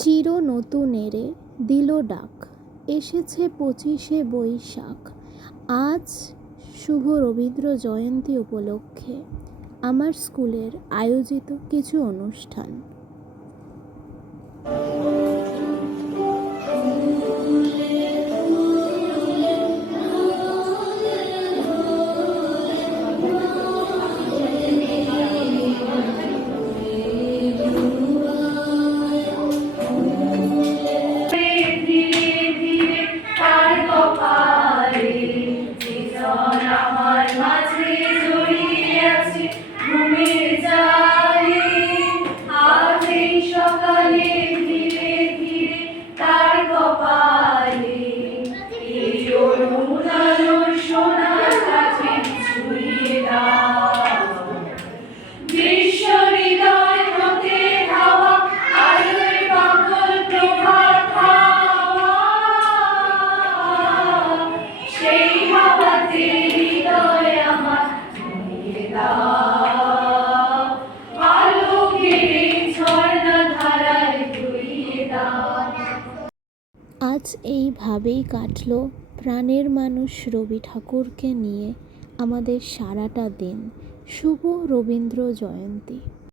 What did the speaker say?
চির নতুনেরে দিল ডাক, এসেছে 25শে বৈশাখ। আজ শুভ রবীন্দ্র জয়ন্তী উপলক্ষে আমার স্কুলের আয়োজিত কিছু অনুষ্ঠান। আমার মাঝে জড়িয়ে আছে ঘুমের জালে, আজ এই সকালে ধীরে ধীরে তার কপালে এই অরুণ আলোর সোনার কাছে ছুঁয়ে দাও। বিশ্ব হৃদয় হতে ধাওয়া আলোয় পাগল প্রভাত হাওয়া, সেই হাওয়াতে হৃদয় আমার ছুঁয়ে দাও। আলোকের এই ঝর্ণা ধারায় ধুইয়ে দাও। আজ এইভাবেই কাটলো প্রাণের মানুষ রবি ঠাকুরকে নিয়ে আমাদের সারাটা দিন। শুভ রবীন্দ্র জয়ন্তী।